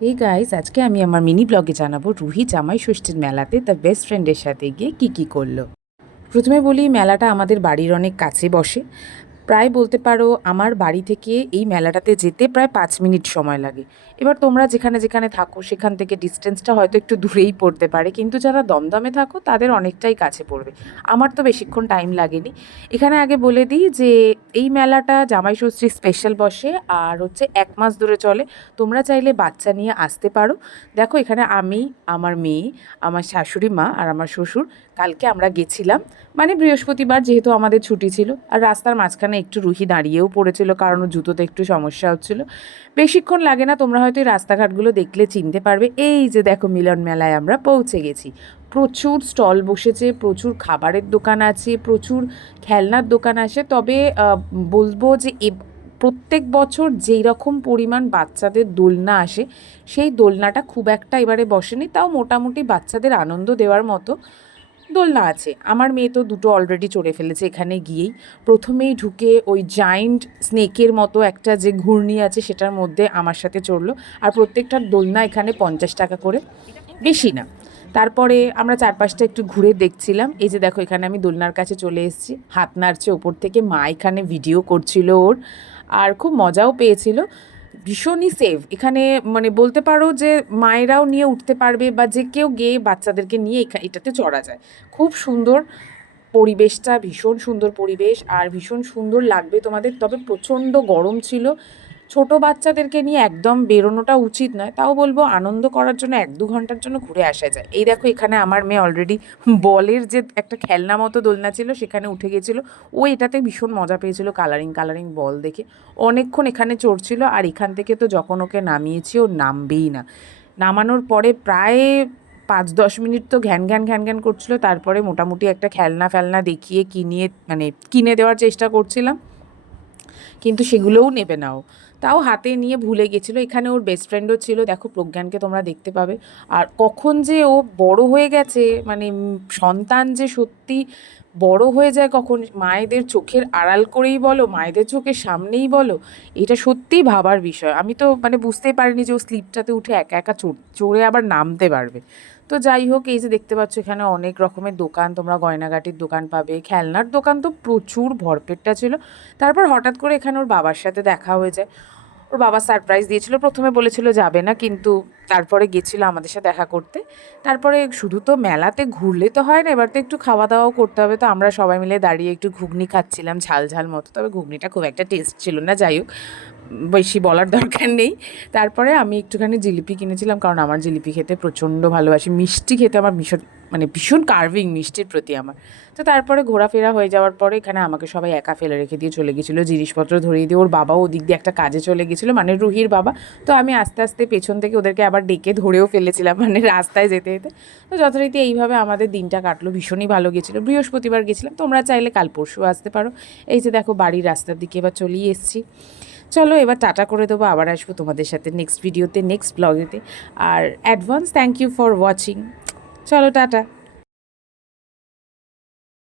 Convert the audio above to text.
এই গাইস, আজকে আমি আমার মিনি ব্লগে জানাবো রুহি জামাই ষষ্ঠীর মেলাতে তার বেস্ট ফ্রেন্ডের সাথে গিয়ে কী করলো। প্রথমে বলি, মেলাটা আমাদের বাড়ির অনেক কাছে বসে। প্রায় বলতে পারো আমার বাড়ি থেকে এই মেলাটাতে যেতে প্রায় 5 মিনিট সময় লাগে। এবার তোমরা যেখানে যেখানে থাকো সেখান থেকে ডিস্টেন্সটা হয়তো একটু দূরেই পড়তে পারে, কিন্তু যারা দমদমে থাকো তাদের অনেকটাই কাছে পড়বে। আমার তো বেশিক্ষণ টাইম লাগেনি। এখানে আগে বলে দিই যে এই মেলাটা জামাই ষষ্ঠী স্পেশাল বসে, আর হচ্ছে 1 মাস ধরে চলে। তোমরা চাইলে বাচ্চা নিয়ে আসতে পারো। দেখো, এখানে আমি, আমার মেয়ে, আমার শাশুড়ি মা আর আমার শ্বশুর কালকে আমরা গেছিলাম, মানে বৃহস্পতিবার, যেহেতু আমাদের ছুটি ছিল। আর রাস্তার মাঝখানে একটু রুহি দাঁড়িয়েও পড়েছিল, কারণ ওর জুতোতে একটু সমস্যা হচ্ছিল। বেশিক্ষণ লাগে না, তোমরা হয়তো এই রাস্তাঘাটগুলো দেখলে চিনতে পারবে। এই যে দেখো, মিলন মেলায় আমরা পৌঁছে গেছি। প্রচুর স্টল বসেছে, প্রচুর খাবারের দোকান আছে, প্রচুর খেলনার দোকান আছে। তবে বলবো যে প্রত্যেক বছর যেই রকম পরিমাণ বাচ্চাদের দোলনা আসে, সেই দোলনাটা খুব একটা এবারে বসেনি। তাও মোটামুটি বাচ্চাদের আনন্দ দেওয়ার মতো দোলনা আছে। আমার মেয়ে তো দুটো অলরেডি চড়ে ফেলেছে এখানে গিয়েই। প্রথমেই ঢুকে ওই জায়েন্ট স্নেকের মতো একটা যে ঘূর্ণি আছে সেটার মধ্যে আমার সাথে চড়লো। আর প্রত্যেকটার দোলনা এখানে 50 টাকা করে, বেশি না। তারপরে আমরা চারপাশটা একটু ঘুরে দেখছিলাম। এই যে দেখো, এখানে আমি দোলনার কাছে চলে এসেছি, হাত নাড়ছে ওপর থেকে, মা এখানে ভিডিও করছিল ওর। আর খুব মজাও পেয়েছিল। ভীষণই সেফ এখানে, মানে বলতে পারো যে মায়েরাও নিয়ে উঠতে পারবে, বা যে কেউ গিয়ে বাচ্চাদেরকে নিয়ে এটাতে চড়া যায়। খুব সুন্দর পরিবেশটা, ভীষণ সুন্দর পরিবেশ, আর ভীষণ সুন্দর লাগবে তোমাদের। তবে প্রচণ্ড গরম ছিল। ছোট বাচ্চাদেরকে নিয়ে একদম বেরোনোটা উচিত নয়। তাও বলবো, আনন্দ করার জন্য 1-2 ঘন্টার জন্য ঘুরে আসা যায়। এই দেখো, এখানে আমার মেয়ে অলরেডি বলের যে একটা খেলনা মতো দোলনা ছিল সেখানে উঠে গেছিলো। ও এটাতে ভীষণ মজা পেয়েছিল, কালারিং কালারিং বল দেখে। অনেকক্ষণ এখানে চড়ছিল। আর এখান থেকে তো যখন ওকে নামিয়েছি ও নামবেই না। নামানোর পরে প্রায় 5-10 মিনিট তো ঘ্যান ঘ্যান ঘ্যান ঘ্যান করছিল। তারপরে মোটামুটি একটা খেলনা ফেলনা দেখিয়ে কিনে দেওয়ার চেষ্টা করছিলাম, কিন্তু সেগুলোও নেবে না ও। তাও হাতে নিয়ে ভুলে গেছিলো। এখানে ওর বেস্ট ফ্রেন্ডও ছিল, দেখো প্রজ্ঞানকে তোমরা দেখতে পাবে। আর কখন যে ও বড় হয়ে গেছে, মানে সন্তান যে সত্যি বড় হয়ে যায় কখন, মায়েদের চোখের আড়াল করেই বলো, মায়েদের চোখের সামনেই বলো, এটা সত্যিই ভাবার বিষয়। আমি তো মানে বুঝতেই পারিনি যে ও স্লিপটাতে উঠে একা একা চড়ে আবার নামতে পারবে। তো যাই হোক, এই যে দেখতে পাচ্ছ, এখানে অনেক রকমের দোকান, তোমরা গয়নাগাটির দোকান পাবে, খেলনার দোকান তো প্রচুর ভরপেটটা ছিল। তারপর হঠাৎ করে এখানে ওর বাবার সাথে দেখা হয়ে যায়। ওর বাবা সারপ্রাইজ দিয়েছিল, প্রথমে বলেছিল যাবে না, কিন্তু তারপরে গেছিলো আমাদের সাথে দেখা করতে। তারপরে শুধু তো মেলাতে ঘুরলে তো হয় না, এবার তো একটু খাওয়া দাওয়াও করতে হবে। তো আমরা সবাই মিলে দাঁড়িয়ে একটু ঘুগনি খাচ্ছিলাম, ঝাল ঝাল মতো। তবে ঘুগনিটা খুব একটা টেস্ট ছিল না, যাই হোক, বেশি বলার দরকার নেই। তারপরে আমি একটুখানি জিলিপি কিনেছিলাম, কারণ আমার জিলিপি খেতে প্রচণ্ড ভালোবাসি। মিষ্টি খেতে আমার ভীষণ, মানে ভীষণ কার্ভিং মিষ্টির প্রতি আমার। তো তারপরে ঘোরাফেরা হয়ে যাওয়ার পরে এখানে আমাকে সবাই একা ফেলে রেখে দিয়ে চলে গেছিলো, জিনিসপত্র ধরিয়ে দিয়ে। ওর বাবাও ওদিক দিয়ে একটা কাজে চলে গেছিলো, মানে রুহির বাবা। তো আমি আস্তে আস্তে পেছন থেকে ওদেরকে আবার ডেকে ধরেও ফেলেছিলাম, মানে রাস্তায় যেতে যেতে। তো যথারীতি এইভাবে আমাদের দিনটা কাটলো, ভীষণই ভালো গেছিলো। বৃহস্পতিবার গেছিলাম, তোমরা চাইলে কাল পরশু আসতে পারো। এই যে দেখো, বাড়ির রাস্তার দিকে এবার চলেই এসেছি। চলো এবার টাটা করে দেবো, আবার আসবো তোমাদের সাথে নেক্সট ভিডিওতে, নেক্সট ব্লগেতে। আর advance thank you for watching. চলো টাটা।